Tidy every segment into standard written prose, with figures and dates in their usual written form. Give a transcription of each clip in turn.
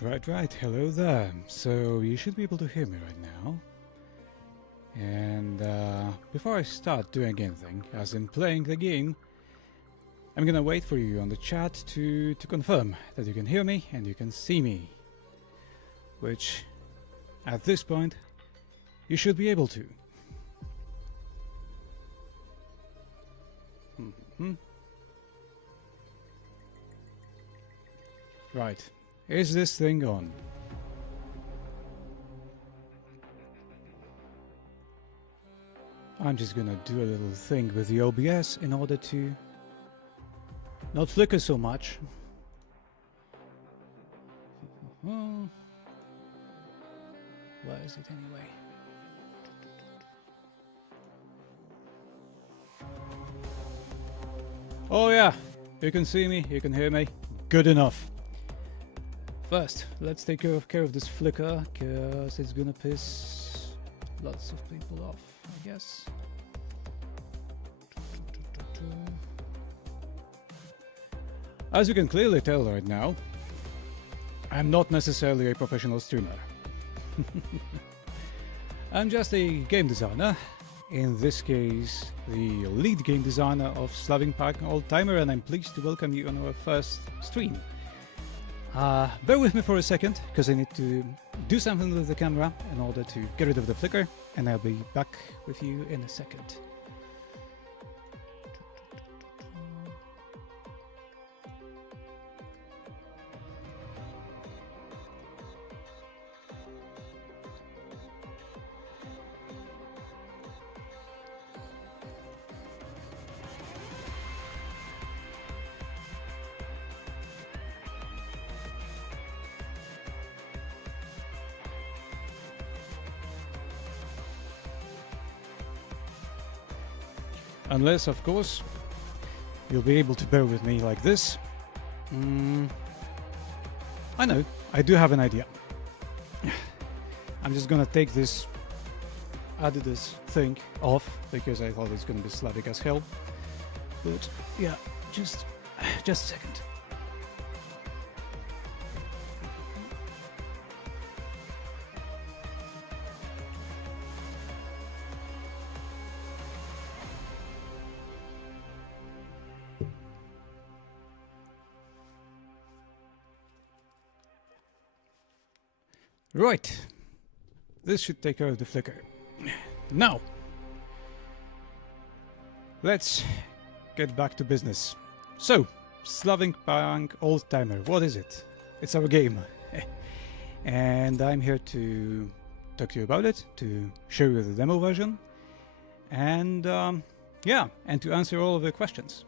Right, hello there. So you should be able to hear me right now. And before I start doing anything, as in playing the game, I'm gonna wait for you on the chat to confirm that you can hear me and you can see me. Which, at this point, you should be able to. Right. Is this thing on? I'm just gonna do a little thing with the OBS in order to not flicker so much. Where is it anyway? Oh yeah, you can see me, you can hear me. Good enough. First, let's take care of this flicker, because it's gonna piss lots of people off, I guess. As you can clearly tell right now, I'm not necessarily a professional streamer. I'm just a game designer, in this case the lead game designer of SlavicPunk Oldtimer, and I'm pleased to welcome you on our first stream. Bear with me for a second, because I need to do something with the camera in order to get rid of the flicker, and I'll be back with you in a second. Unless, of course, you'll be able to bear with me like this. I know, I do have an idea. I'm just gonna take this Adidas thing off, because I thought it's gonna be Slavic as hell. But yeah, just a second. Right, this should take care of the flicker. Now, let's get back to business. So, SlavicPunk Oldtimer, what is it? It's our game. And I'm here to talk to you about it, to show you the demo version, and yeah, and to answer all of the questions.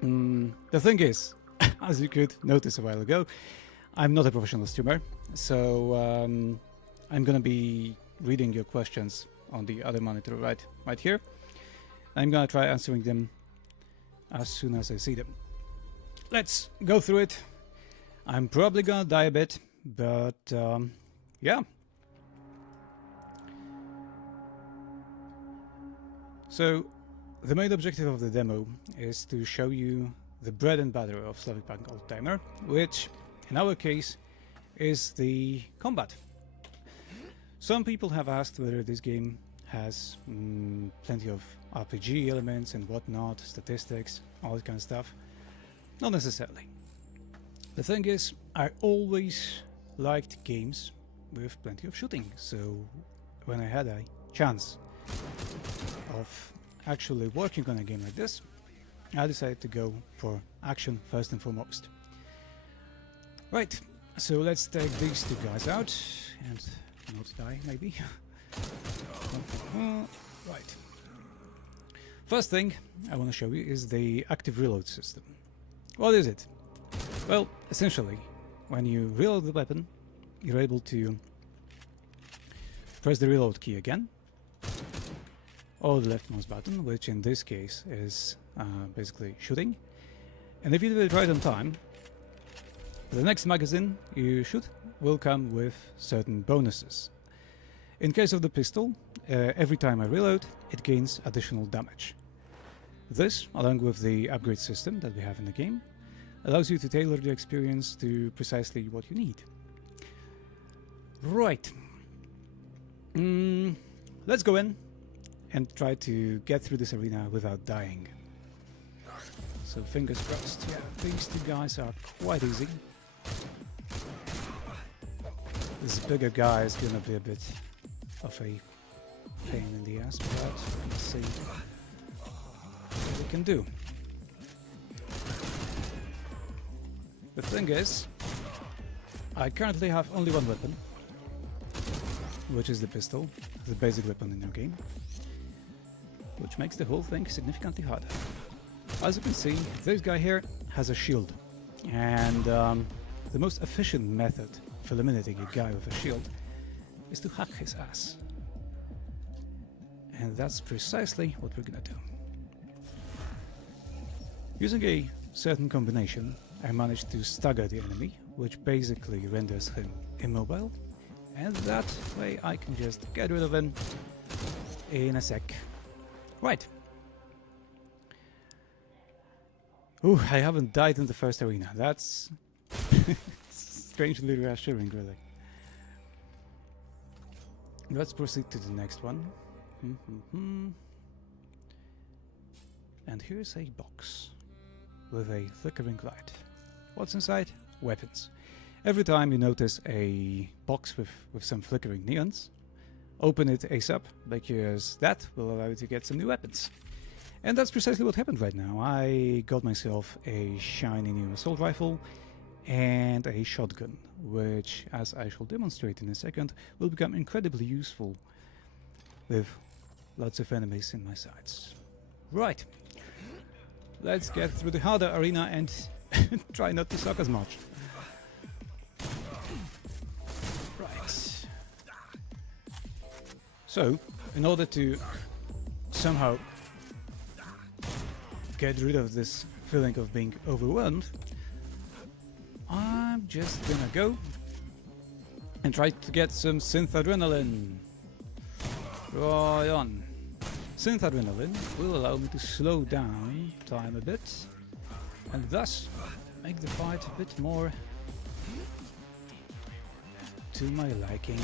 The thing is, as you could notice a while ago, I'm not a professional streamer, so I'm gonna be reading your questions on the other monitor right here. I'm gonna try answering them as soon as I see them. Let's go through it. I'm probably gonna die a bit, but yeah. So the main objective of the demo is to show you the bread and butter of SlavicPunk Oldtimer, which in our case is the combat. Some people have asked whether this game has plenty of RPG elements and whatnot, statistics, all that kind of stuff. Not necessarily. The thing is, I always liked games with plenty of shooting, so when I had a chance of actually working on a game like this, I decided to go for action first and foremost. Right, so let's take these two guys out and not die, maybe. Right. First thing I want to show you is the active reload system. What is it? Well, essentially, when you reload the weapon, you're able to press the reload key again, or the left mouse button, which in this case is basically shooting. And if you do it right on time, the next magazine you shoot will come with certain bonuses. In case of the pistol, every time I reload, it gains additional damage. This, along with the upgrade system that we have in the game, allows you to tailor the experience to precisely what you need. Right. Let's go in and try to get through this arena without dying. So fingers crossed. Yeah, these two guys are quite easy. This bigger guy is gonna be a bit of a pain in the ass, but let's see what we can do. The thing is, I currently have only one weapon, which is the pistol, the basic weapon in our game, which makes the whole thing significantly harder. As you can see, this guy here has a shield, and the most efficient method of eliminating a guy with a shield is to hack his ass. And that's precisely what we're gonna do. Using a certain combination, I managed to stagger the enemy, which basically renders him immobile, and that way I can just get rid of him in a sec. Right. Ooh, I haven't died in the first arena. That's strangely reassuring, really. Let's proceed to the next one. And here's a box with a flickering light. What's inside? Weapons. Every time you notice a box with some flickering neons, open it ASAP, because that will allow you to get some new weapons. And that's precisely what happened right now. I got myself a shiny new assault rifle and a shotgun, which, as I shall demonstrate in a second, will become incredibly useful with lots of enemies in my sights. Right, let's get through the harder arena and try not to suck as much. Right. So, in order to somehow get rid of this feeling of being overwhelmed, I'm just gonna go and try to get some synth adrenaline. Right on. Synth adrenaline will allow me to slow down time a bit and thus make the fight a bit more to my liking.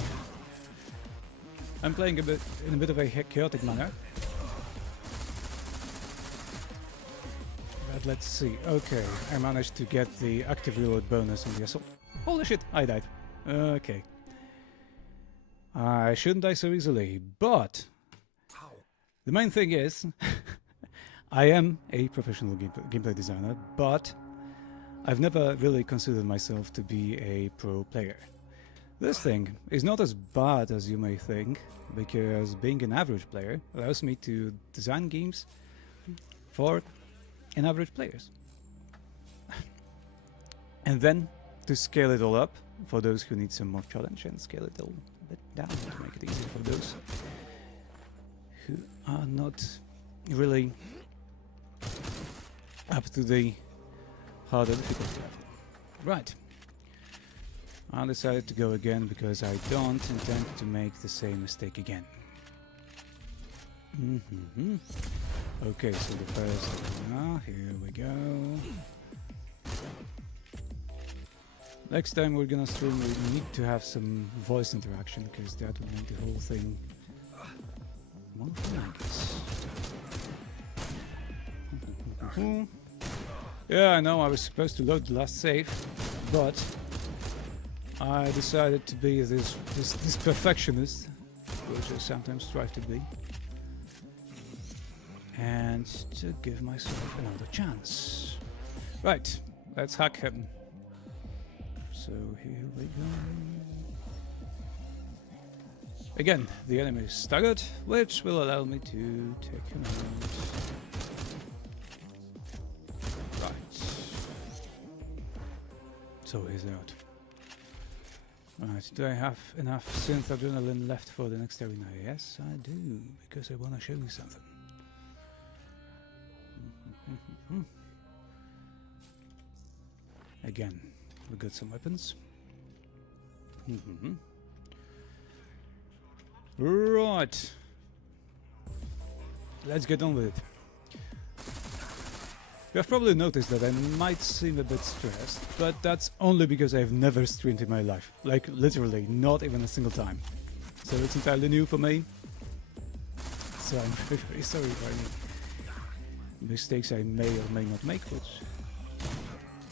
I'm playing in a bit of a chaotic manner. But let's see. Okay, I managed to get the active reload bonus on the assault. Holy shit, I died. Okay. I shouldn't die so easily, but the main thing is I am a professional gameplay designer, but I've never really considered myself to be a pro player. This thing is not as bad as you may think, because being an average player allows me to design games for average players. And then to scale it all up for those who need some more challenge, and scale it all a bit down to make it easier for those who are not really up to the harder difficulty level. Right. I decided to go again because I don't intend to make the same mistake again. Okay, so the first one, here we go. Next time we're gonna stream, we need to have some voice interaction, because that would make the whole thing more fun, I guess. Yeah, I know I was supposed to load the last save, but I decided to be this perfectionist, which I sometimes strive to be, and to give myself another chance. Right, let's hack him. So here we go. Again, the enemy is staggered, which will allow me to take him out. Right. So he's out. Right, do I have enough synth adrenaline left for the next arena? Yes, I do, because I want to show you something. Again, we got some weapons. Right. Let's get on with it. You have probably noticed that I might seem a bit stressed, but that's only because I've never streamed in my life. Like, literally, not even a single time. So it's entirely new for me. So I'm very, very sorry for any mistakes I may or may not make, which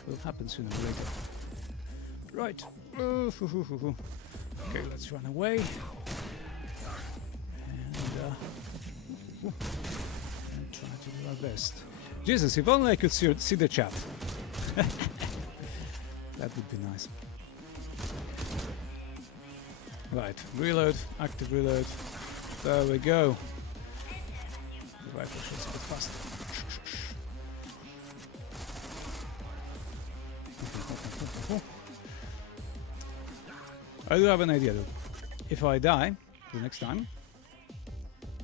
will happen sooner or later. Right. Okay, let's run away. And try to do our best. Jesus, if only I could see the chat. That would be nice. Right, reload, active reload. There we go. The rifle shoots a bit faster. I do have an idea though. If I die the next time,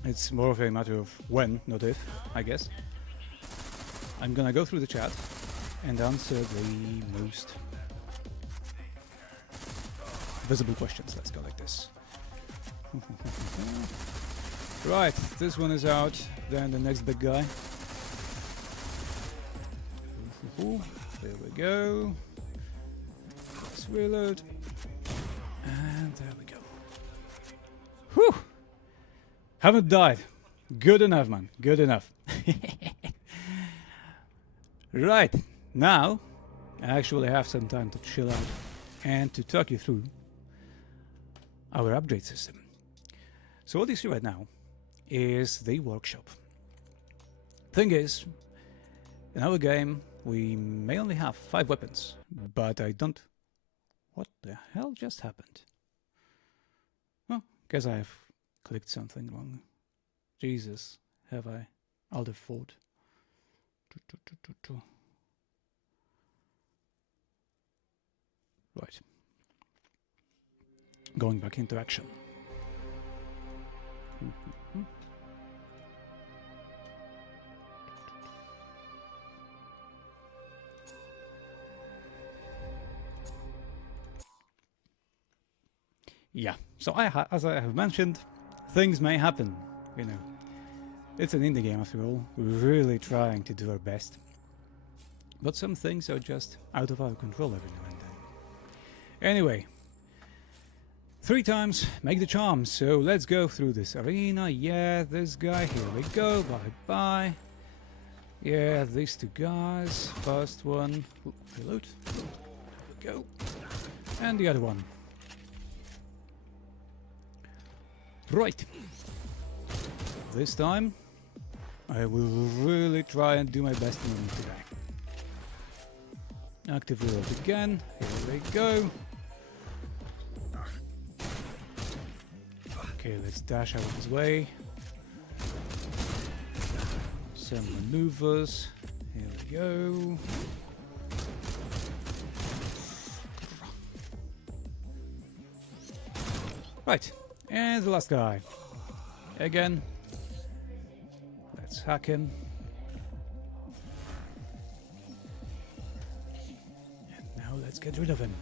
it's more of a matter of when, not if, I guess. I'm gonna go through the chat and answer the most visible questions. Let's go like this. Right, this one is out. Then the next big guy. There we go. Let's reload. And there we go. Whew! Haven't died. Good enough, man. Good enough. Right, now I actually have some time to chill out and to talk you through our upgrade system. So what you see right now is the workshop. Thing is, in our game we may only have 5 weapons, but I don't... What the hell just happened? Well, guess I've clicked something wrong. Jesus, have I? Alt F4. Right. Going back into action. Yeah, so as I have mentioned, things may happen, you know. It's an indie game after all, we're really trying to do our best. But some things are just out of our control every now and then. Anyway, 3 times make the charm, so let's go through this arena. Yeah, this guy, here we go, bye-bye. Yeah, these 2 guys, first one, reload, here we go, and the other one. Right, this time I will really try and do my best in today. Active reload again, here we go. Okay, let's dash out of his way. Some maneuvers, here we go. Right, and the last guy. Again. Let's hack him. And now let's get rid of him.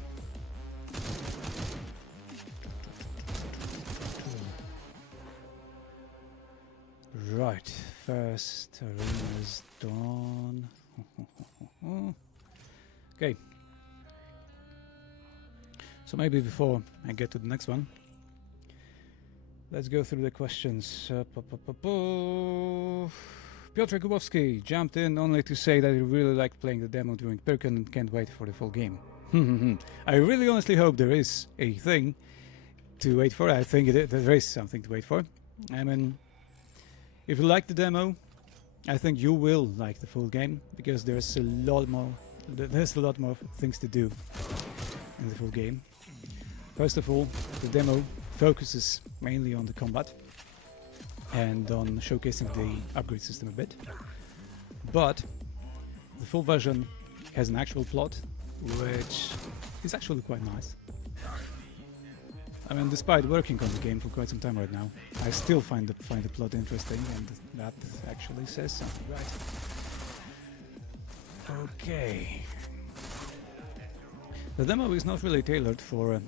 Right, first arena is done. Okay. So maybe before I get to the next one, let's go through the questions. Piotr Gołkowski jumped in only to say that he really liked playing the demo during Pirken and can't wait for the full game. I really honestly hope there is a thing to wait for. I think there is something to wait for. I mean, if you like the demo, I think you will like the full game, because there's a lot more things to do in the full game. First of all, the demo focuses mainly on the combat and on showcasing the upgrade system a bit, but the full version has an actual plot, which is actually quite nice. I mean, despite working on the game for quite some time right now, I still find the plot interesting, and that actually says something, right? Okay. The demo is not really tailored for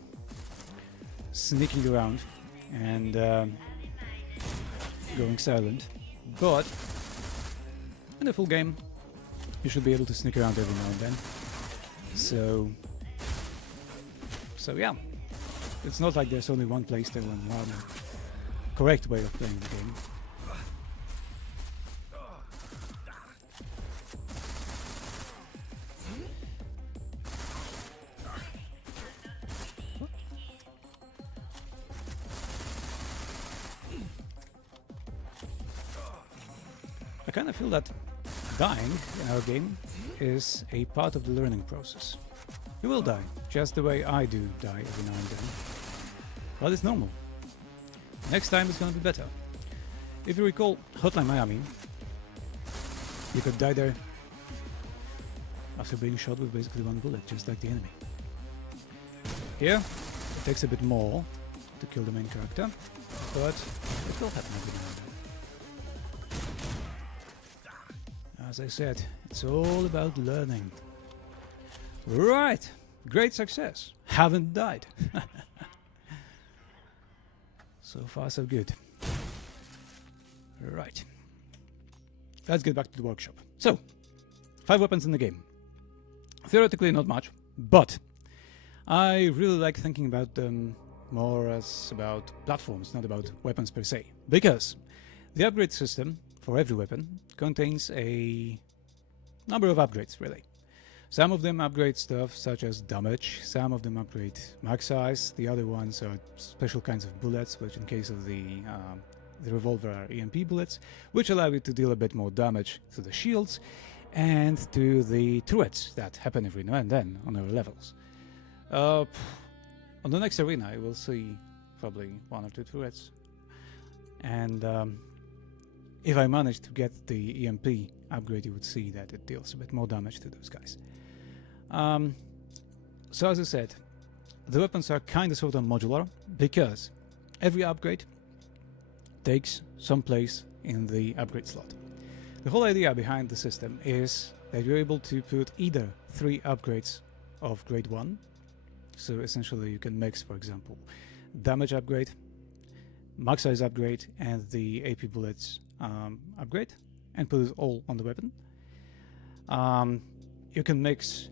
sneaking around and going silent, but in the full game you should be able to sneak around every now and then. So yeah, it's not like there's only one playstyle and one correct way of playing the game. I kind of feel that dying in our game is a part of the learning process. You will die, just the way I do die every now and then. But it's normal. Next time it's gonna be better. If you recall Hotline Miami, you could die there after being shot with basically one bullet, just like the enemy. Here, it takes a bit more to kill the main character, but it will happen every now and then. As I said, it's all about learning. Right, great success. Haven't died. So far, so good. Right. Let's get back to the workshop. So, 5 weapons in the game. Theoretically, not much, but I really like thinking about them more as about platforms, not about weapons per se. Because the upgrade system for every weapon contains a number of upgrades, really. Some of them upgrade stuff such as damage, some of them upgrade mag size, the other ones are special kinds of bullets, which in case of the revolver are EMP bullets, which allow you to deal a bit more damage to the shields and to the turrets that happen every now and then on our levels. On the next arena, you will see probably 1 or 2 turrets, and if I manage to get the EMP upgrade, you would see that it deals a bit more damage to those guys. So as I said, the weapons are kind of sort of modular because every upgrade takes some place in the upgrade slot. The whole idea behind the system is that you're able to put either 3 upgrades of grade 1, so essentially you can mix, for example, damage upgrade, mag size upgrade, and the AP bullets upgrade, and put it all on the weapon. You can mix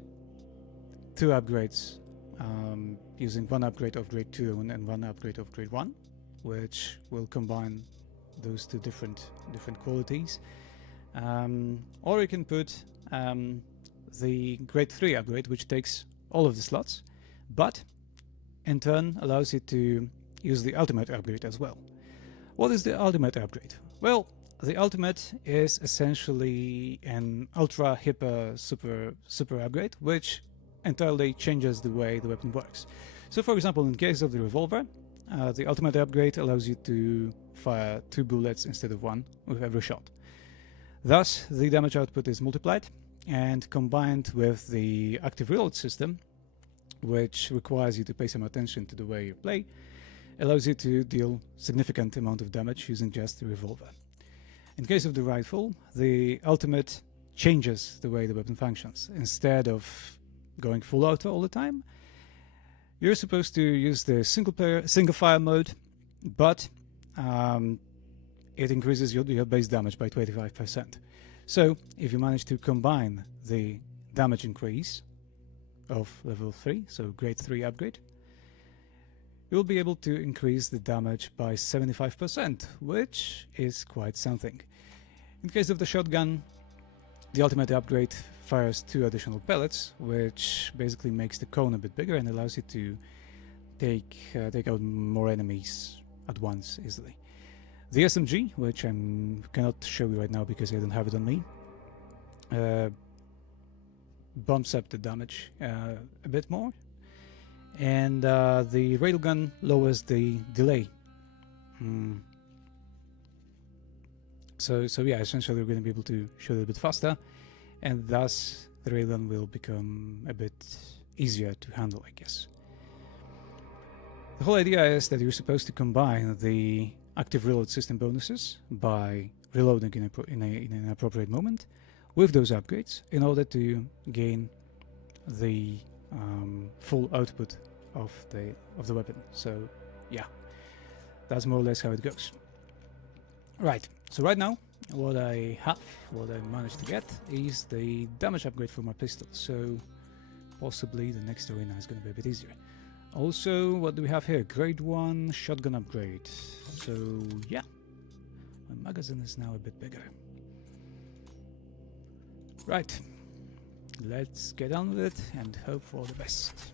2 upgrades using 1 upgrade of grade 2 and 1 upgrade of grade 1, which will combine those 2 different qualities. Or you can put the grade 3 upgrade, which takes all of the slots, but in turn allows you to use the ultimate upgrade as well. What is the ultimate upgrade? Well, the ultimate is essentially an ultra hyper super upgrade, which entirely changes the way the weapon works. So for example, in case of the revolver, the ultimate upgrade allows you to fire 2 bullets instead of 1 with every shot. Thus, the damage output is multiplied, and combined with the active reload system, which requires you to pay some attention to the way you play, allows you to deal significant amount of damage using just the revolver. In case of the rifle, the ultimate changes the way the weapon functions. Instead of going full auto all the time, you're supposed to use the single fire mode, but it increases your base damage by 25%. So if you manage to combine the damage increase of level 3, so grade 3 upgrade, you'll be able to increase the damage by 75%, which is quite something. In case of the shotgun, the ultimate upgrade fires 2 additional pellets, which basically makes the cone a bit bigger and allows you to take out more enemies at once easily. The SMG, which I cannot show you right now because I don't have it on me, bumps up the damage a bit more, and the railgun lowers the delay. So yeah, essentially we're going to be able to shoot it a bit faster, and thus the railgun will become a bit easier to handle, I guess. The whole idea is that you're supposed to combine the active reload system bonuses by reloading in an appropriate moment with those upgrades in order to gain the full output of the weapon. So yeah, that's more or less how it goes. Right, so right now what I managed to get is the damage upgrade for my pistol, so possibly the next arena is going to be a bit easier. Also, what do we have here? Grade 1 shotgun upgrade. So yeah, my magazine is now a bit bigger. Right, let's get on with it and hope for the best.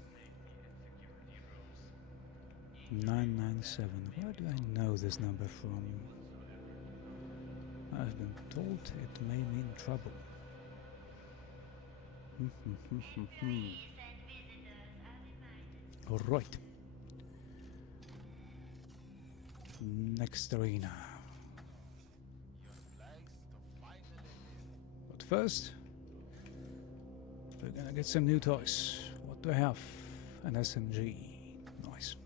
997. Where do I know this number from? I've been told it may mean trouble. Alright. Next arena. But first, we're gonna get some new toys. What do I have? An SMG. Nice.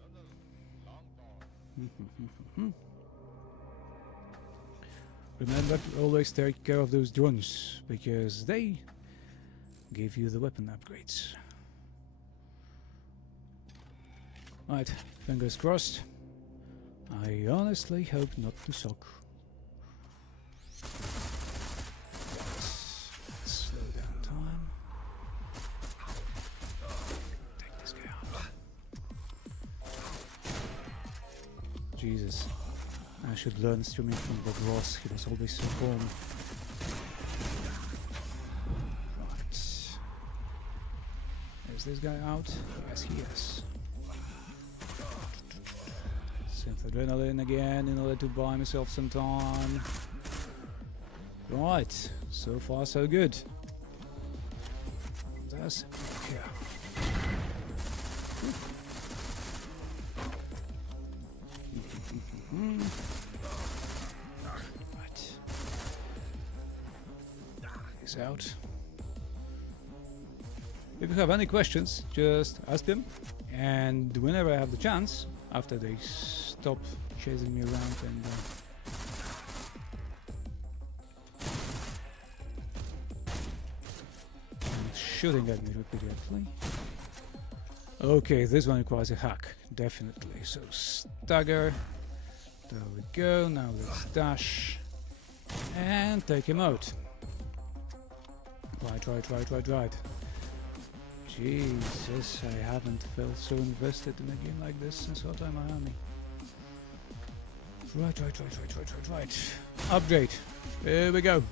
Remember to always take care of those drones, because they give you the weapon upgrades. Right, fingers crossed. I honestly hope not to suck. Let's slow down time. Take this guy out. Jesus. I should learn streaming from Bob Ross, he was always so calm. Right. Is this guy out? Yes, he is. Synth adrenaline again in order to buy myself some time. Right, so far so good. That's here. Right. He's out. If you have any questions, just ask them. And whenever I have the chance, after they stop chasing me around and shooting at me repeatedly. Okay, this one requires a hack, definitely. So stagger. There we go. Now let's dash and take him out. Right. Jesus, I haven't felt so invested in a game like this since Oldtimer Miami. Right. Upgrade. Here we go.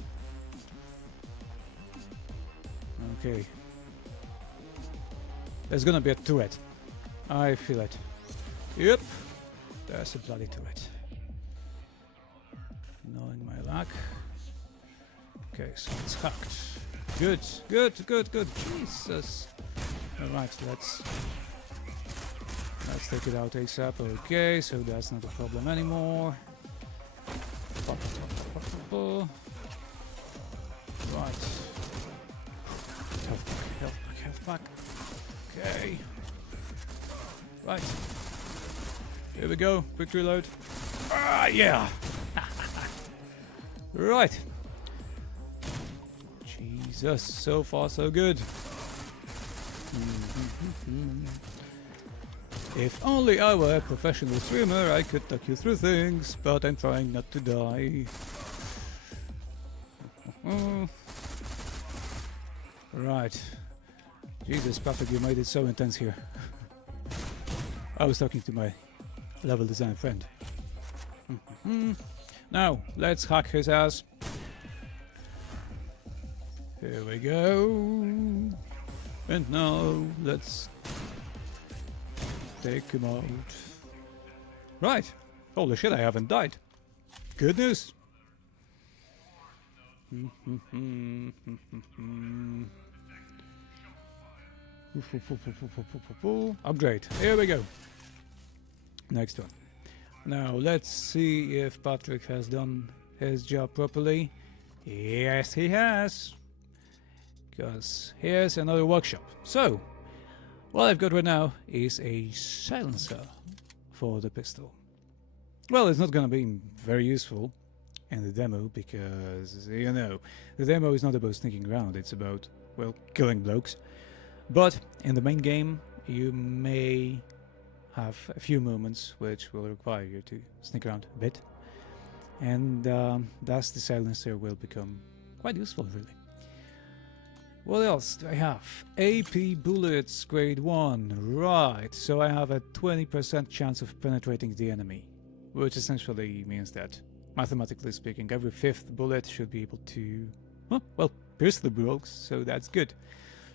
Okay. There's gonna be a turret. I feel it. Yep. There's a bloody turret. Knowing my luck. Okay, so it's hacked. Good. Jesus. Alright, let's take it out ASAP. Okay, so that's not a problem anymore. Right. Health pack. Okay. Right. Here we go. Quick reload. Ah, yeah. Right. Jesus, so far so good. If only I were a professional streamer, I could talk you through things, but I'm trying not to die. Right. Jesus, Patrick, you made it so intense here. I was talking to my level design friend. Now, let's hack his ass. Here we go. And now, let's take him out. Right. Holy shit, I haven't died. Good news. Upgrade. Here we go. Next one. Now, let's see if Patrick has done his job properly. Yes, he has. Because here's another workshop. So, what I've got right now is a silencer for the pistol. Well, it's not going to be very useful in the demo because, you know, the demo is not about sneaking around, it's about, well, killing blokes. But in the main game, you may have a few moments which will require you to sneak around a bit. and thus the silencer will become quite useful, really. What else do I have? AP bullets, grade 1. Right, so I have a 20% chance of penetrating the enemy, which essentially means that, mathematically speaking, every 5th bullet should be able to, well, pierce the blocks, so that's good.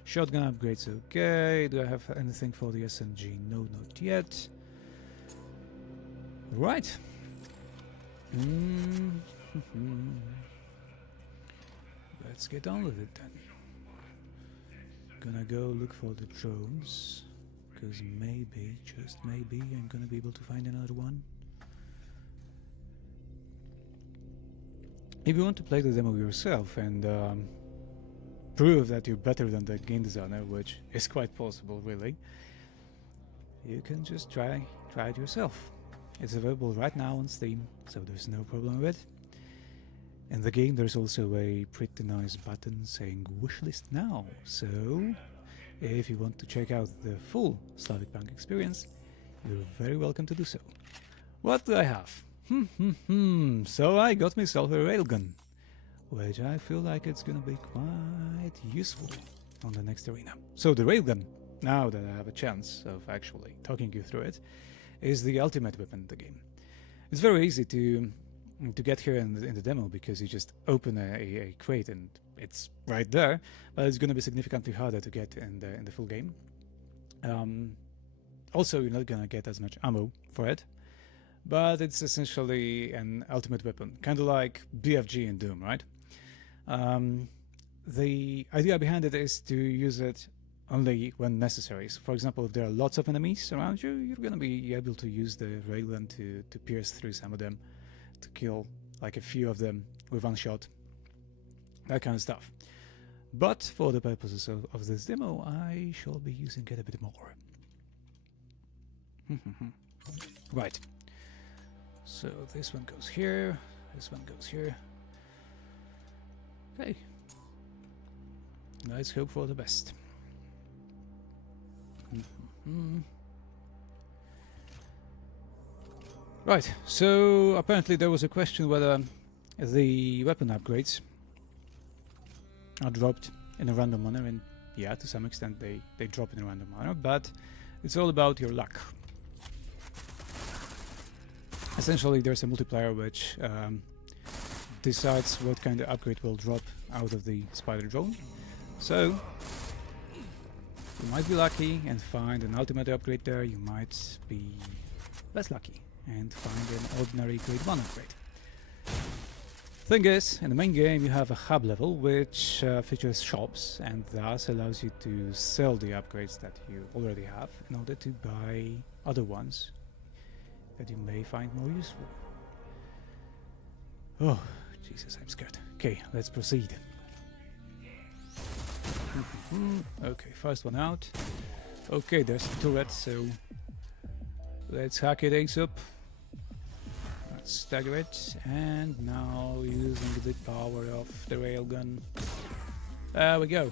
Shotgun upgrades, okay. Do I have anything for the SMG? No, not yet. Right. Let's get on with it then. Gonna go look for the drones, because maybe, just maybe, I'm gonna be able to find another one. If you want to play the demo yourself and prove that you're better than the game designer, which is quite possible, really, you can just try it yourself. It's available right now on Steam, so there's no problem with it. In the game there's also a pretty nice button saying wishlist now, so if you want to check out the full SlavicPunk experience, you're very welcome to do so. What do I have? So I got myself a railgun, which I feel like it's gonna be quite useful on the next arena. So the railgun, now that I have a chance of actually talking you through it, is the ultimate weapon in the game. It's very easy to get here in the demo, because you just open a crate and it's right there, but it's going to be significantly harder to get in the full game. Also, you're not going to get as much ammo for it, but it's essentially an ultimate weapon, kind of like BFG in Doom, right? The idea behind it is to use it only when necessary. So, for example, if there are lots of enemies around you, you're going to be able to use the railgun to pierce through some of them, to kill like a few of them with one shot, that kind of stuff. But for the purposes of this demo, I shall be using it a bit more. Right, so this one goes here, this one goes here. Okay, let's hope for the best. Right, so apparently there was a question whether the weapon upgrades are dropped in a random manner, and yeah, to some extent they drop in a random manner, but it's all about your luck. Essentially there's a multiplier which decides what kind of upgrade will drop out of the spider drone. So you might be lucky and find an ultimate upgrade there, you might be less lucky and find an ordinary grade 1 upgrade. Thing is, in the main game you have a hub level which features shops and thus allows you to sell the upgrades that you already have in order to buy other ones that you may find more useful. Oh, Jesus, I'm scared. Okay, let's proceed. Okay, first one out. Okay, there's a turret, so let's hack it ASAP. Let's stagger it, and now using the power of the railgun. There we go.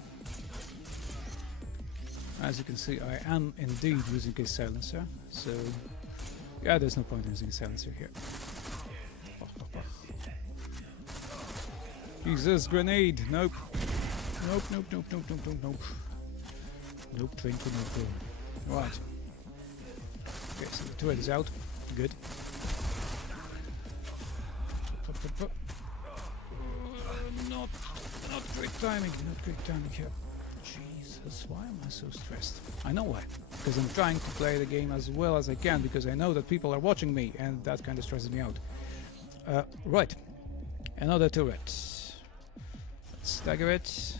As you can see, I am indeed using a silencer, so yeah, there's no point in using a silencer here. Jesus, grenade! Nope. Nope, nope, nope, nope, nope, nope, nope. Nope, twinkle, nope. Right. Okay, so the turret is out. Good. Not great timing, not great timing here. Jesus, why am I so stressed? I know why. Because I'm trying to play the game as well as I can, because I know that people are watching me, and that kind of stresses me out. Right. Another turret. Let's stagger it.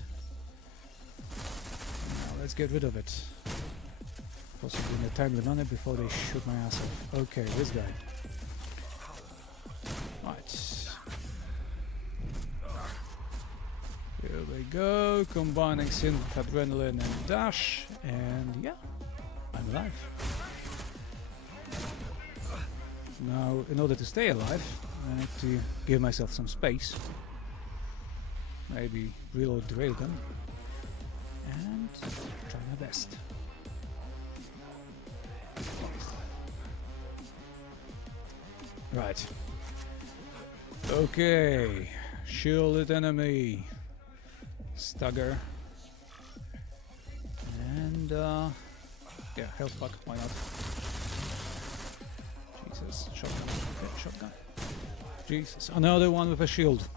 Now let's get rid of it. Possibly in a timely manner before they shoot my ass off. Okay, this guy. Right. Here we go, combining synth, adrenaline and dash, and yeah, I'm alive. Now, in order to stay alive, I have to give myself some space. Maybe reload the railgun, and try my best. Right. Okay, shielded enemy, stagger, and yeah, health pack, why not? Jesus, shotgun, okay, shotgun. Jesus, another one with a shield.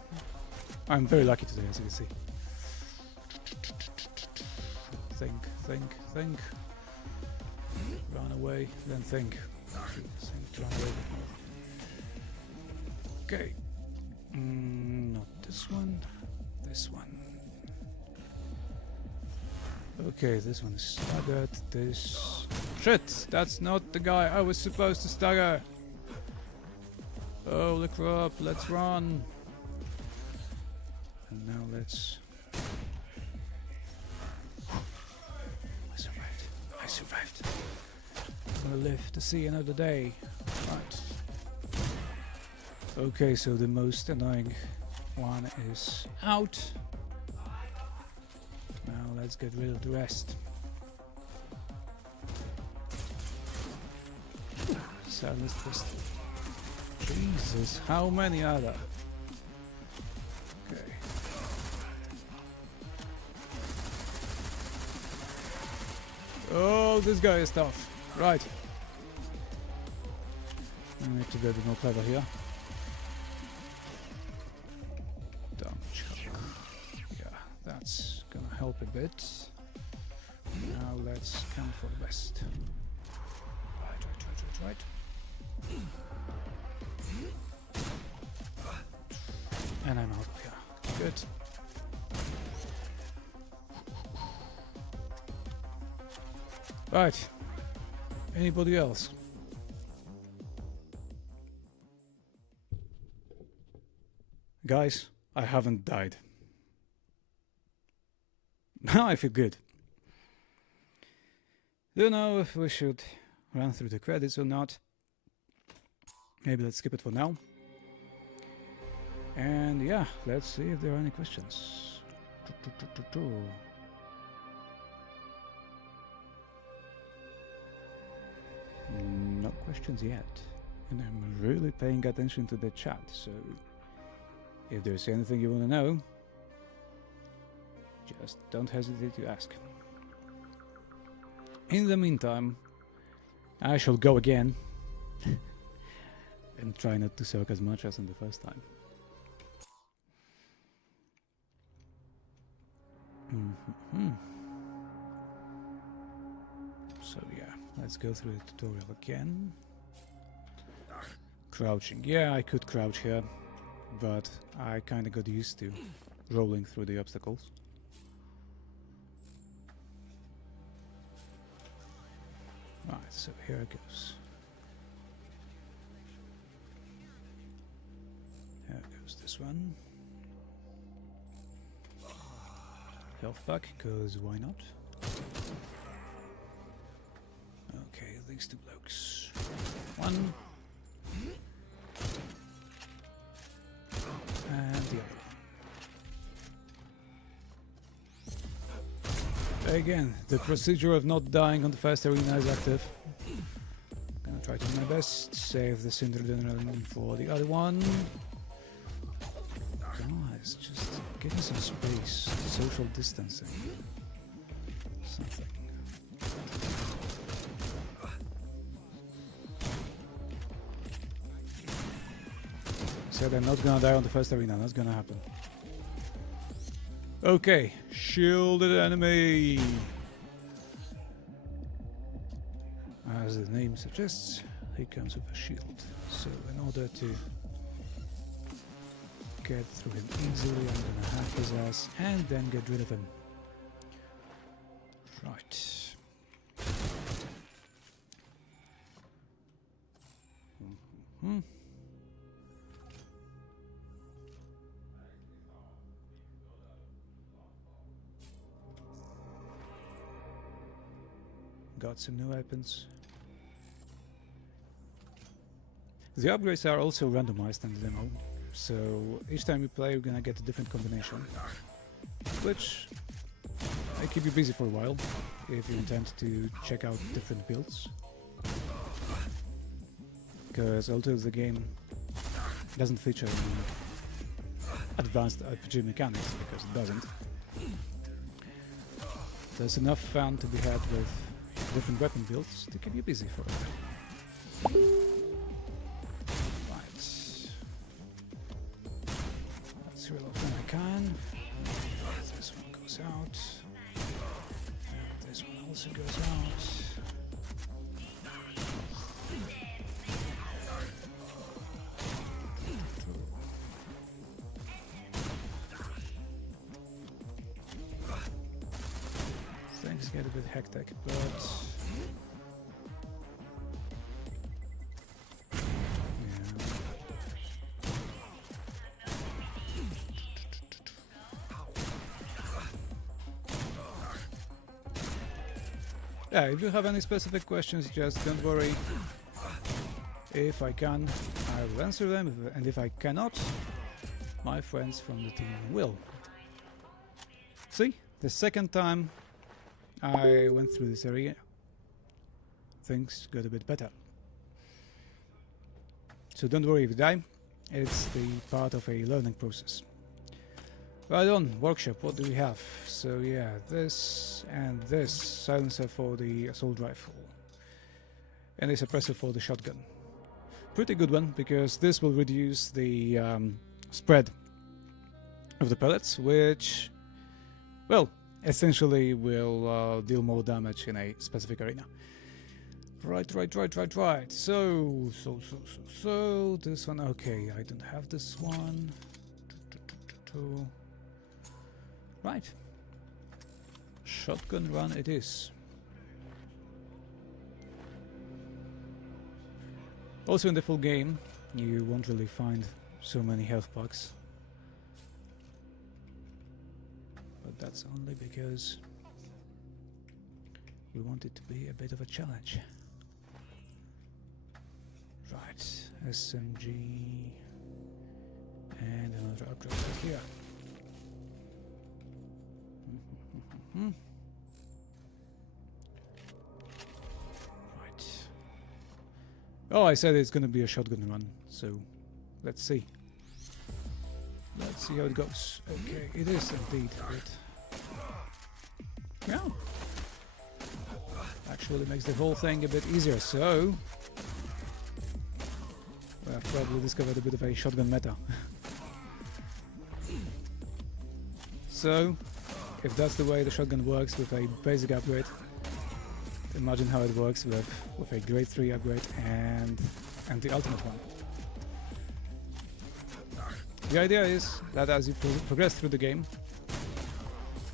I'm very lucky today, as you can see. Think. Run away, then think. Run away. Okay. Not this one. This one. Okay, this one is staggered. This... Shit! That's not the guy I was supposed to stagger! Holy crap, let's run! And now let's... I survived. I'm gonna live to see another day. Right. Okay, so the most annoying one is out. Now let's get rid of the rest. Silence twist. Jesus, how many are there? Okay. Oh, this guy is tough. Right. I need to be a bit more clever here. Yeah, that's gonna help a bit. Now let's come for the best. Right. And I'm out here. Good. Right. Anybody else? Guys, I haven't died. Now I feel good. Don't know if we should run through the credits or not. Maybe let's skip it for now. And yeah, let's see if there are any questions. No questions yet. And I'm really paying attention to the chat, so if there's anything you want to know, just don't hesitate to ask. In the meantime, I shall go again and try not to soak as much as in the first time. So yeah, let's go through the tutorial again. Crouching. Yeah, I could crouch here, but I kinda got used to rolling through the obstacles. Right, so here it goes. Here goes this one. Health pack, because why not? Okay, these two blokes. One. And the other one. Again, the procedure of not dying on the first arena is active. Gonna try to do my best. Save the Cinder Adrenaline for the other one. Guys, just give me some space. Social distancing. Something. Said I'm not gonna die on the first arena, that's gonna happen. Okay, shielded enemy. As the name suggests, he comes with a shield. So in order to get through him easily, I'm gonna hack his ass and then get rid of him. Right. Got some new weapons. The upgrades are also randomized in the demo, so each time you play, you're gonna get a different combination, which may keep you busy for a while if you intend to check out different builds. Because although the game doesn't feature any advanced RPG mechanics, because it doesn't. There's enough fun to be had with different weapon builds to keep you busy for a while. Right. Let's reload when I can. This one goes out. And this one also goes out. Things get a bit hectic, but yeah, if you have any specific questions, just don't worry. If I can, I will answer them, and if I cannot, my friends from the team will. See, the second time I went through this area, things got a bit better. So don't worry if you die, it's the part of a learning process. Right on, workshop, what do we have? So yeah, this and this silencer for the assault rifle. And a suppressor for the shotgun. Pretty good one, because this will reduce the spread of the pellets, which, well, essentially will deal more damage in a specific arena. Right. So this one, okay, I don't have this one. Right. Shotgun run it is. Also in the full game, you won't really find so many health packs. But that's only because we want it to be a bit of a challenge. Right, SMG and another upgrade right here. Right. Oh, I said it's gonna be a shotgun run, so let's see. Let's see how it goes. Okay, it is indeed, but yeah, actually makes the whole thing a bit easier. So I've probably discovered a bit of a shotgun meta. So if that's the way the shotgun works with a basic upgrade, imagine how it works with a grade 3 upgrade and the ultimate one. The idea is that as you progress through the game,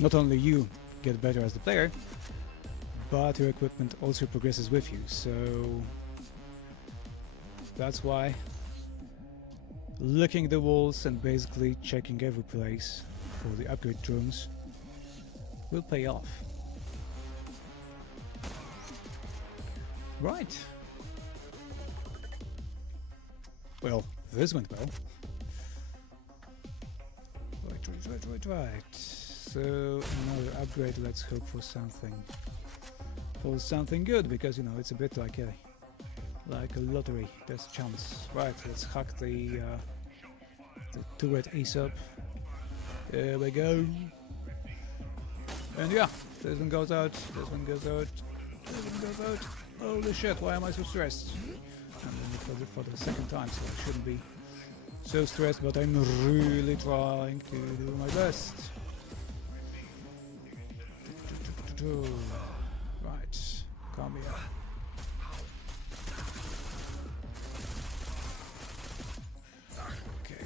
not only you get better as the player, but your equipment also progresses with you. So that's why licking the walls and basically checking every place for the upgrade drones will pay off. Right. Well, this went well. Right. So another upgrade. Let's hope for something good, because you know it's a bit like a lottery. There's a chance. Right. Let's hack the turret ace up. There we go. And yeah, this one goes out. This one goes out. This one goes out. Holy shit! Why am I so stressed? I'm doing it for the second time, so I shouldn't be so stressed, but I'm really trying to do my best. Right, come here. Okay.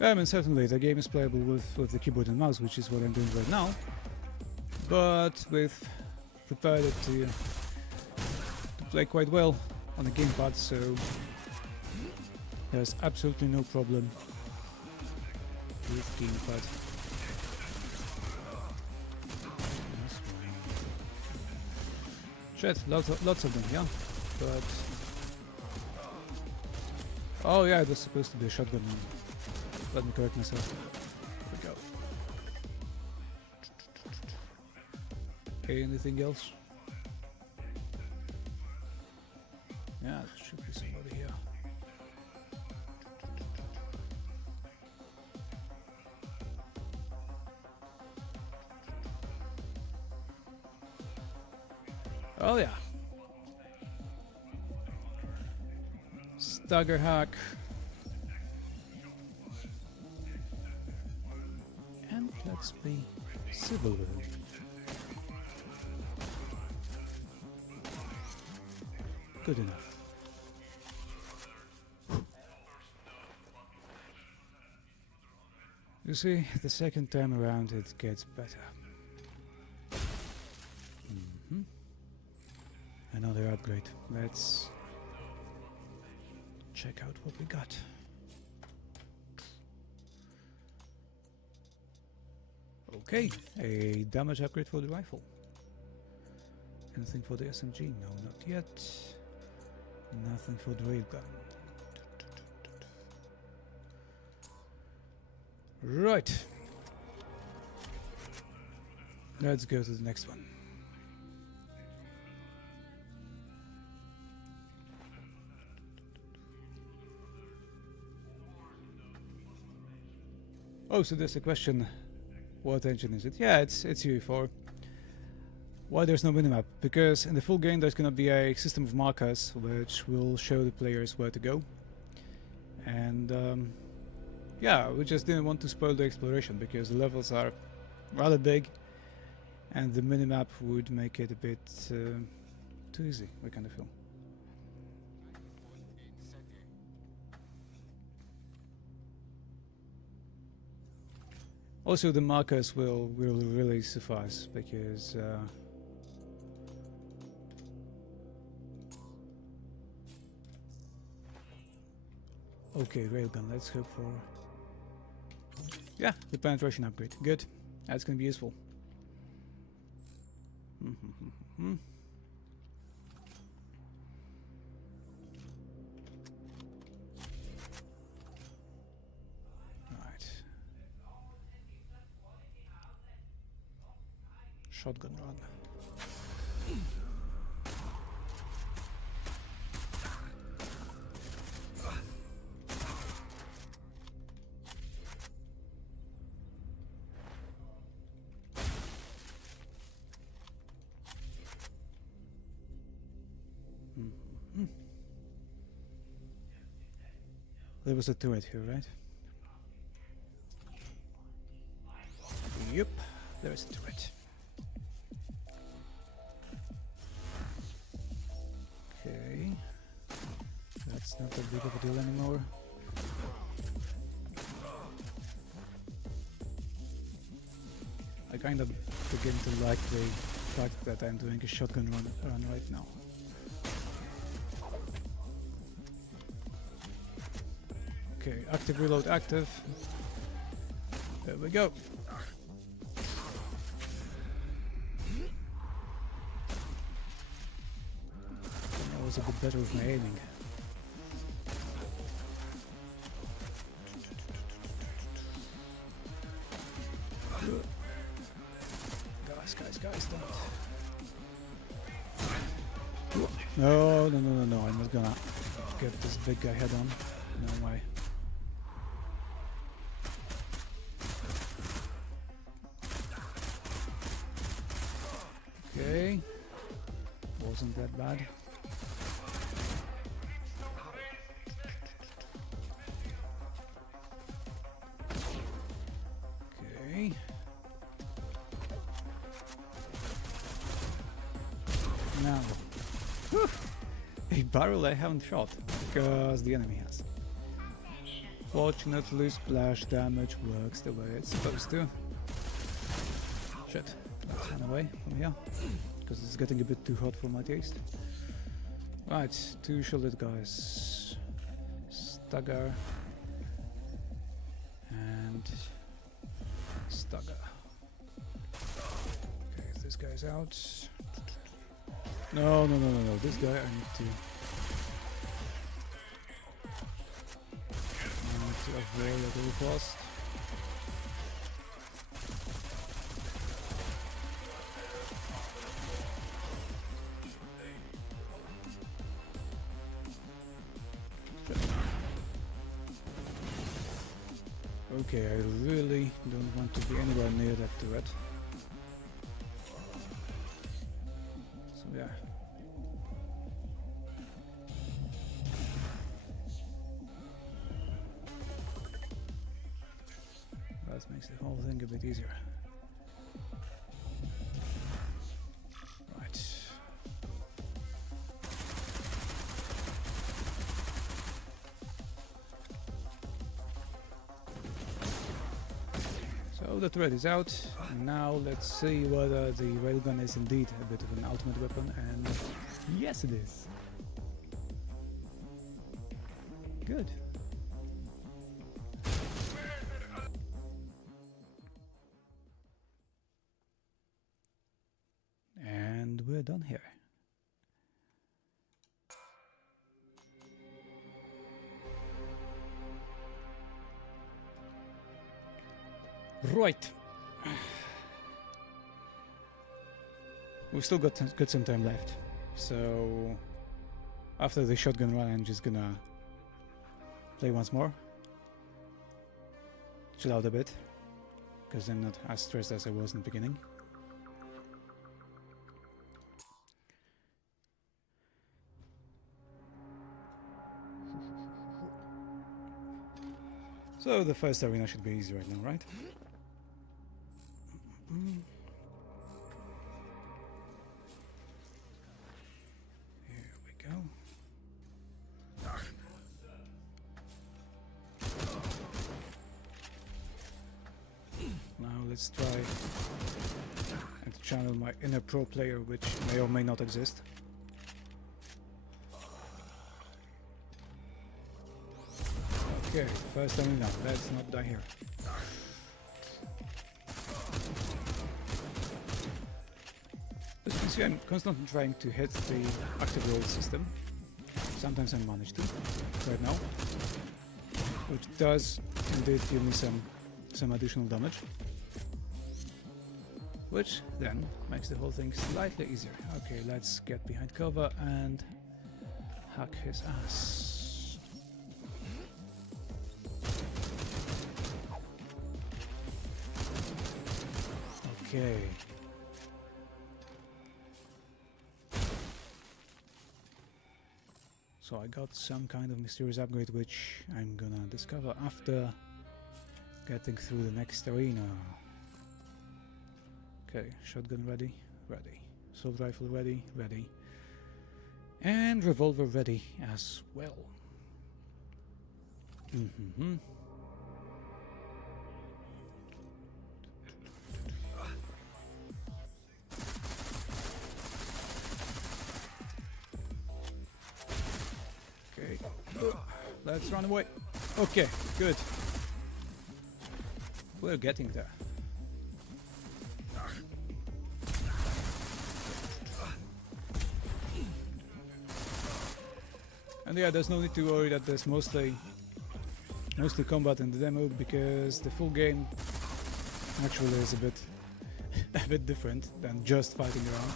I mean, certainly the game is playable with the keyboard and mouse, which is what I'm doing right now. But we've prepared it to play quite well on the gamepad, so there's absolutely no problem with gamepad. Shit, lots of them, yeah. But oh yeah, it was supposed to be a shotgun. Let me correct myself. There we go. Anything else? Oh yeah. Stagger hack. And let's be civil with him. Good enough. You see, the second time around it gets better. Another upgrade. Let's check out what we got. Okay, a damage upgrade for the rifle. Anything for the SMG? No, not yet. Nothing for the railgun. Right. Let's go to the next one. Oh, so there's a question. What engine is it? Yeah, it's UE4. Why there's no minimap? Because in the full game there's gonna be a system of markers which will show the players where to go. And yeah, we just didn't want to spoil the exploration because the levels are rather big and the minimap would make it a bit too easy, we kind of feel. Also, the markers will really suffice because okay, railgun. Let's hope for the penetration upgrade. Good, that's gonna be useful. Shotgun run. There was a turret here, right? Yep, there is a turret. Okay, that's not that big of a deal anymore. I kind of begin to like the fact that I'm doing a shotgun run right now. Okay, active reload active. There we go. I was a bit better with my aiming. Guys, don't. No, I'm not gonna get this big guy head on. No way. Okay. Wasn't that bad. Okay. Now, whew, a barrel I haven't shot because the enemy has. Fortunately, splash damage works the way it's supposed to. Shit, let's run away from here because it's getting a bit too hot for my taste. Right, two shielded guys. Stagger and Stagger. Okay, this guy's out. No, this guy I need to avoid at all cost. Okay, I really don't want to be anywhere near that turret. So yeah, That makes the whole thing a bit easier. Right. So the thread is out. Now let's see whether the railgun is indeed a bit of an ultimate weapon, and yes it is. Good. And we're done here. Right. We've still got some time left, so after the shotgun run I'm just gonna play once more, chill out a bit, because I'm not as stressed as I was in the beginning. So the first arena should be easy right now, right? Here we go. Now let's try and channel my inner pro player, which may or may not exist. Okay, first arena, let's not die here. As you can see, I'm constantly trying to hit the active roll system. Sometimes I manage to, right now, which does indeed give me some additional damage, which then makes the whole thing slightly easier. Okay, let's get behind cover and hack his ass. Okay. So I got some kind of mysterious upgrade, which I'm gonna discover after getting through the next arena. Okay, shotgun ready, ready. Assault rifle ready, ready. And revolver ready as well. Okay, let's run away. Okay, good. We're getting there. And yeah, there's no need to worry that there's mostly combat in the demo, because the full game actually is a bit different than just fighting around.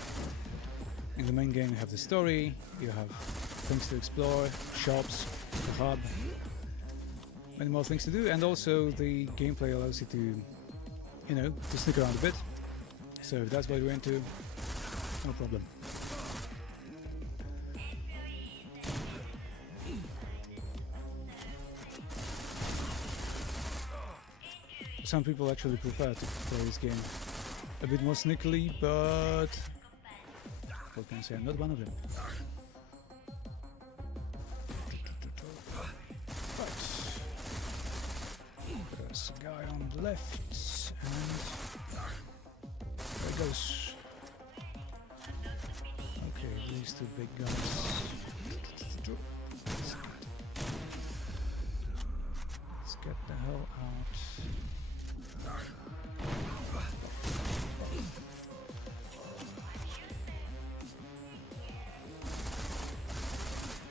In the main game you have the story, you have things to explore, shops, the hub, many more things to do, and also the gameplay allows you to, you know, to stick around a bit. So if that's what you're into, no problem. Some people actually prefer to play this game a bit more sneakily, but what can I say, I'm not one of them. There's a guy on the left, and there he goes. Okay, these two big guys. Let's get the hell out.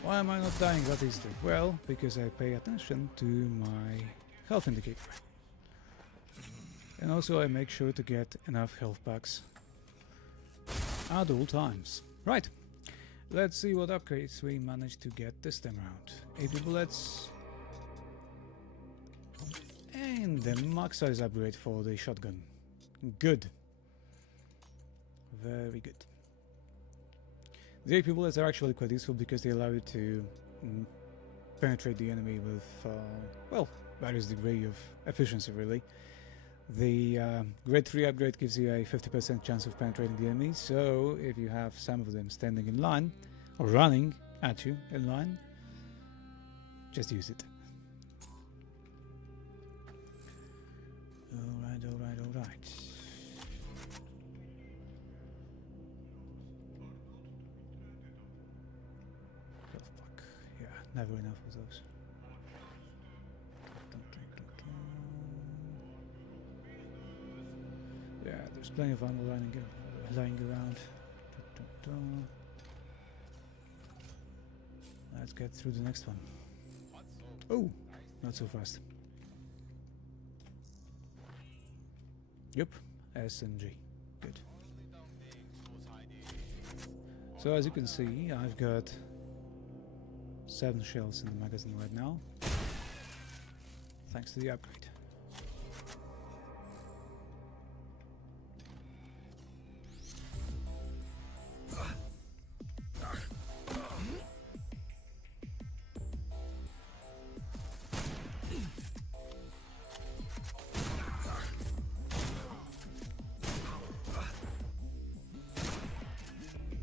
Why am I not dying that easily? Well, because I pay attention to my health indicator. And also I make sure to get enough health packs at all times. Right, let's see what upgrades we managed to get this time around. 80 bullets. And the max size upgrade for the shotgun. Good. Very good. The AP bullets are actually quite useful because they allow you to penetrate the enemy with, well, various degree of efficiency, really. The grade 3 upgrade gives you a 50% chance of penetrating the enemies, so if you have some of them standing in line or running at you in line, just use it. Alright. Oh fuck, yeah, never enough of those. Yeah, there's plenty of ammo lying around. Let's get through the next one. Oh, not so fast. Yep, SMG. Good. So as you can see, I've got 7 shells in the magazine right now, thanks to the upgrade.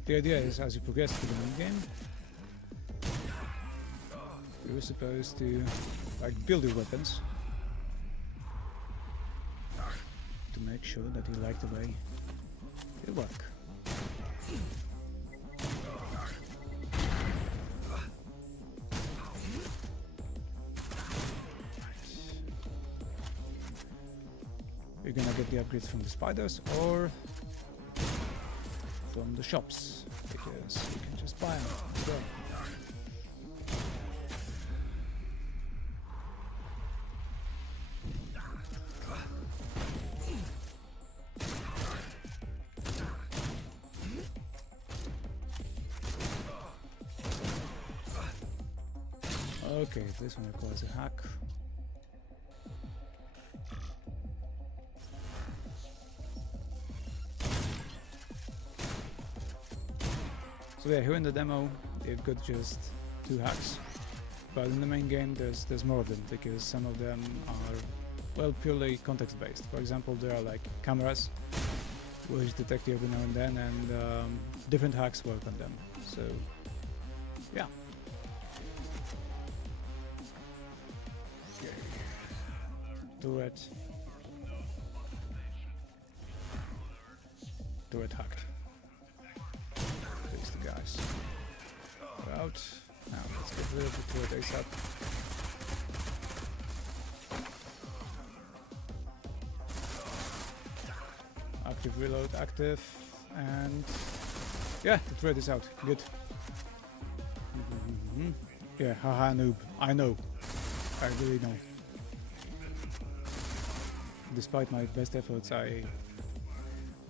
The idea is, as you progress through the main game, you're supposed to build your weapons to make sure that you like the way they work. You're gonna get the upgrades from the spiders or from the shops, because you can just buy them as well. Okay, this one requires a hack. So yeah, here in the demo you've got just 2 hacks, but in the main game there's more of them, because some of them are, well, purely context based. For example, there are like cameras which detect you every now and then, and different hacks work on them. So yeah. Okay. Turret hacked. Face the guys. They're out. Now let's get rid of the turret ASAP. Active reload, active, and yeah, the turret is out. Good. Yeah, haha, noob. I know. I really know. Despite my best efforts, I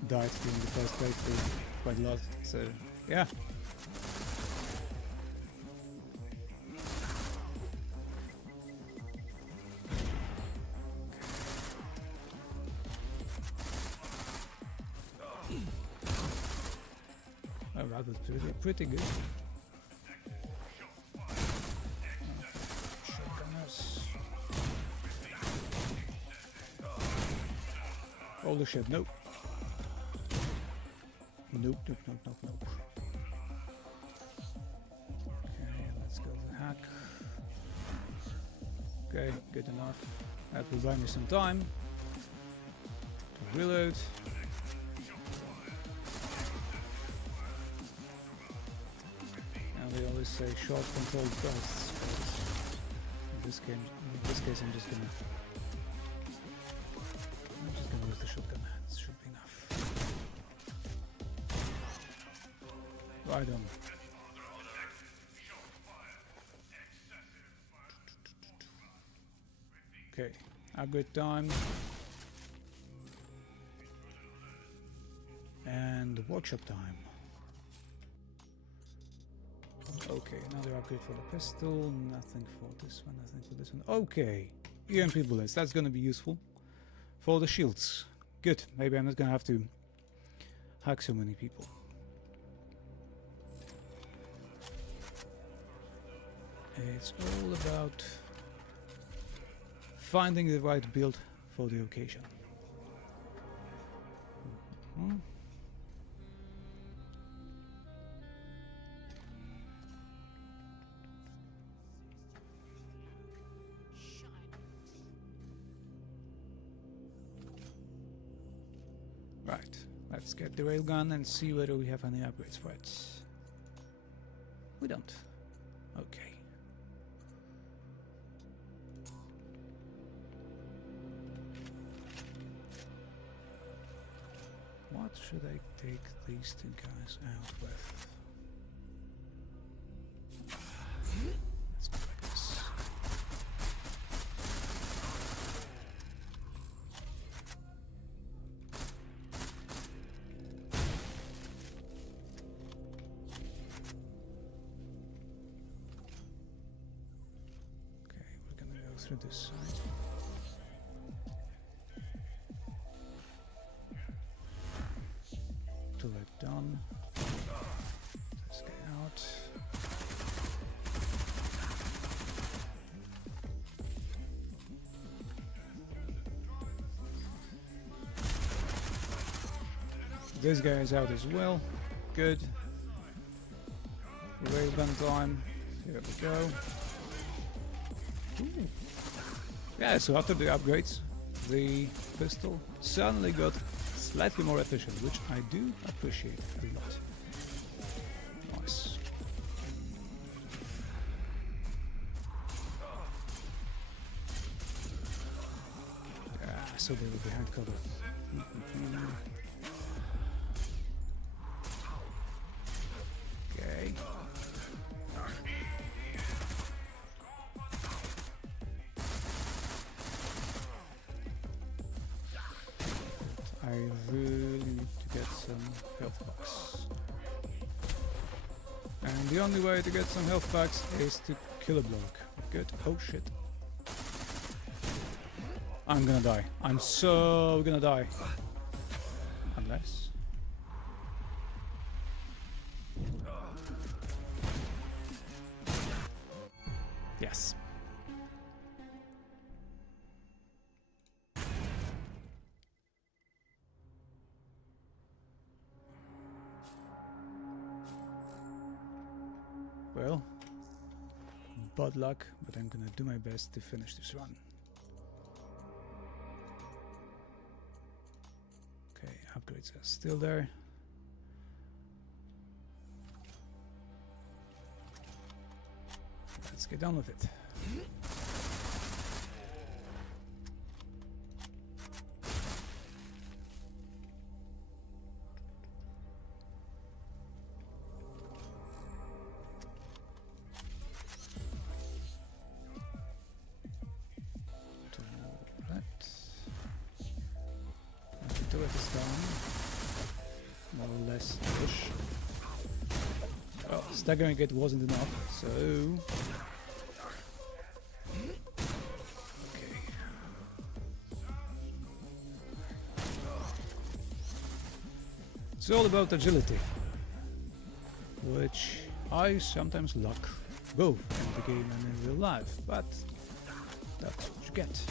died during the first playthrough quite a lot, so yeah. Oh, that was pretty good. Shotgunners. Holy shit, nope. Nope. Okay, let's go to hack. Okay, good enough. That will buy me some time to reload. And they always say short controlled bursts. In this case, I'm just gonna use the shotgun. This should be enough. Right on. Okay, upgrade time. And workshop time. Okay, another upgrade for the pistol. Nothing for this one, nothing for this one. Okay, EMP bullets. That's gonna be useful for the shields. Good, maybe I'm not gonna have to hack so many people. It's all about finding the right build for the occasion. Right, let's get the railgun and see whether we have any upgrades for it. We don't. Okay. What should I take these two guys out with? Let's go like this. Okay, we're gonna go through this side. Turret done. Let's get out. This guy is out as well. Good. Railgun time. Here we go. Ooh. Yeah, so after the upgrades, the pistol suddenly got slightly more efficient, which I do appreciate a lot. Nice. Yeah, so they were behind cover. Okay. I really need to get some health packs. And the only way to get some health packs is to kill a bloke. Good. Oh shit. I'm gonna die. I'm so gonna die. Unless... Yes. Well, bad luck, but I'm gonna do my best to finish this run. Okay, upgrades are still there. Let's get on with it. Turret is down. More or less push. Well, staggering it wasn't enough, so... Okay. It's all about agility, which I sometimes lack both in the game and in real life, but that's what you get.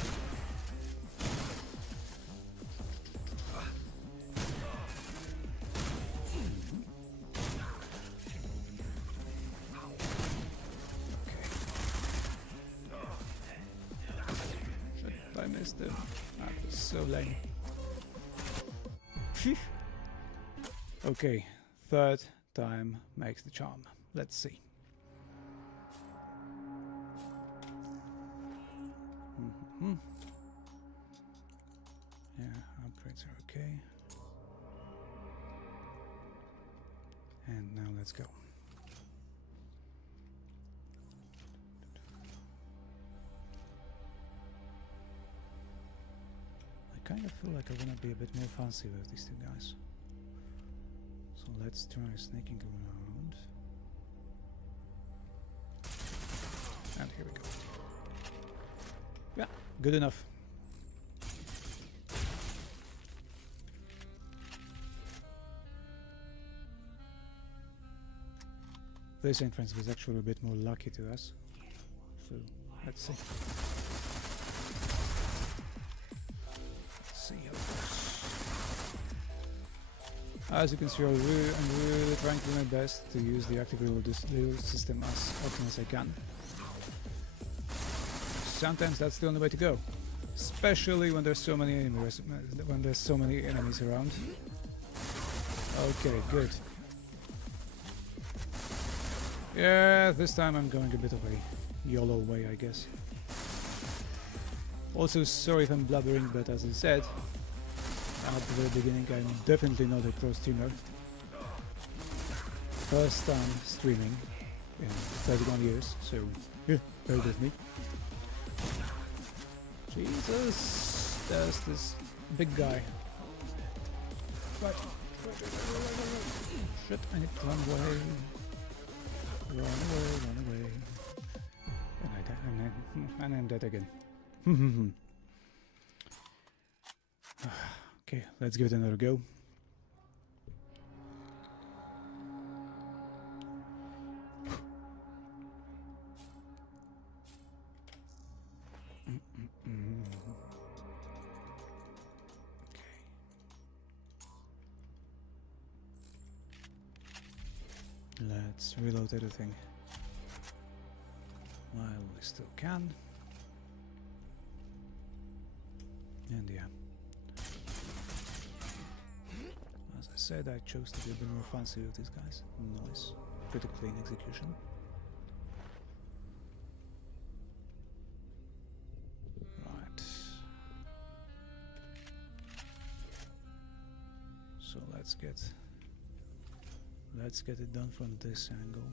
I missed it. That was so lame. Okay, third time makes the charm. Let's see. Yeah, upgrades are okay. And now let's go. I kind of feel like I want to be a bit more fancy with these two guys. So let's try sneaking around. And here we go. Yeah, good enough. This entrance was actually a bit more lucky to us. So let's see. See how it goes. As you can see, I'm really trying to do my best to use the active reload system as often as I can. Sometimes that's the only way to go, especially when there's so many enemies. Around. Okay, good. Yeah, this time I'm going a bit of a YOLO way, I guess. Also, sorry if I'm blabbering, but as I said at the very beginning, I'm definitely not a pro streamer. First time streaming in 31 years, so yeah, bear with me. Jesus, there's this big guy. Right. Shit, I need to run away. Run away. And I'm dead again. Okay, let's give it another go. Let's reload everything while we still can. And yeah, as I said, I chose to be a bit more fancy with these guys. Nice, pretty clean execution. Right. So let's get it done from this angle.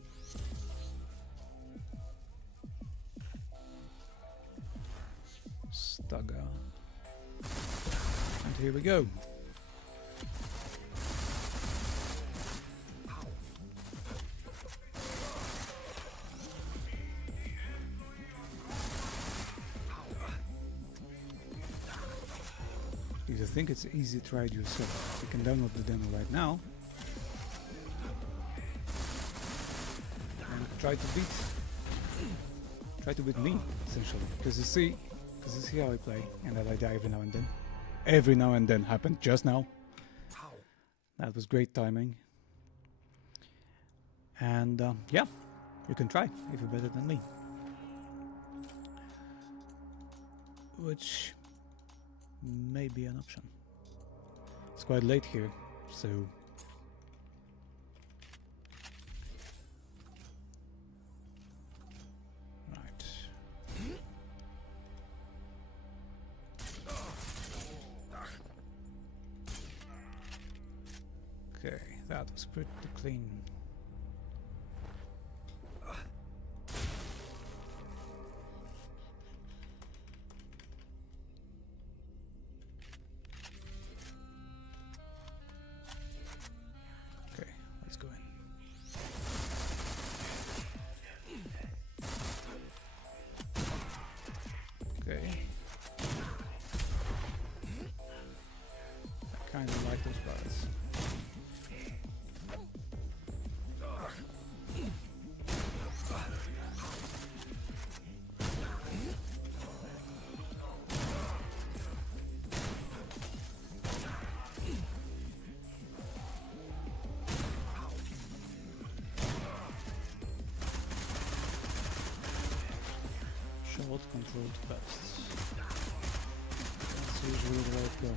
Stagger. And here we go. If you think it's easy, try it yourself. You can download the demo right now. And try to beat me, essentially. Because you see how I play, and that I die every now and then. Every now and then happened just now. That was great timing. And yeah, you can try if you're better than me. Which may be an option. It's quite late here, so okay, that was pretty clean. Okay, let's go in. Okay. I kind of like those bars. Short controlled bursts. That's usually the way to go.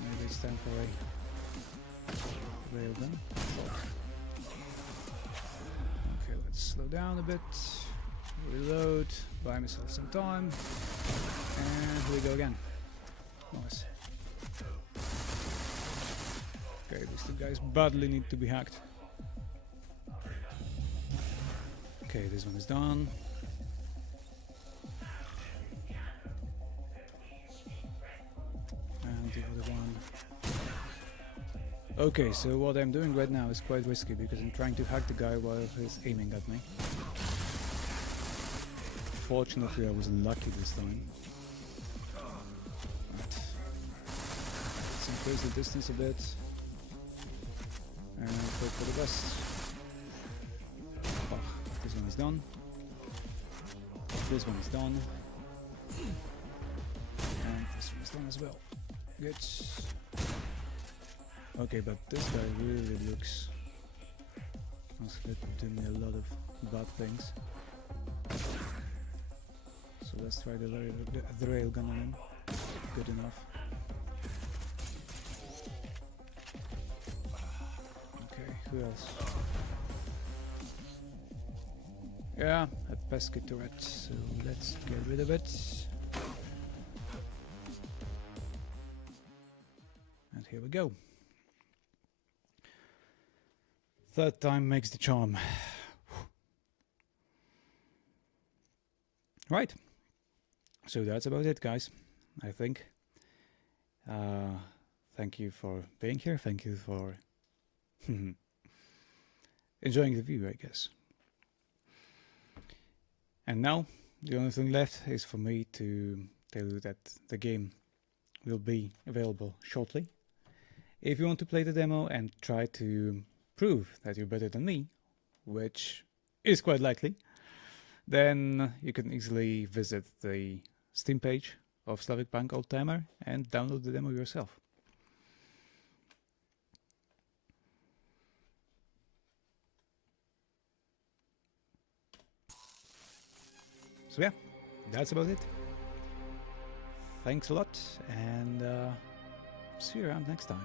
Maybe it's time for a railgun. Okay, let's slow down a bit. Reload. Buy myself some time. And here we go again. Nice. Okay, these two guys badly need to be hacked. Okay, this one is done. And the other one. Okay, so what I'm doing right now is quite risky because I'm trying to hack the guy while he's aiming at me. Fortunately, I was lucky this time. Right. Let's increase the distance a bit. And hope for the best. This one is done. This one is done. And the this one as well. Good. Okay, but this guy really looks as if to do me a lot of bad things. So let's try the railgun on him. Good enough. Okay, who else? Yeah, a pesky turret, so let's get rid of it. And here we go. Third time makes the charm. Right. So that's about it, guys, I think. Thank you for being here. Thank you for enjoying the view, I guess. And now, the only thing left is for me to tell you that the game will be available shortly. If you want to play the demo and try to prove that you're better than me, which is quite likely, then you can easily visit the Steam page of SlavicPunk Oldtimer and download the demo yourself. So yeah, that's about it. Thanks a lot, and see you around next time.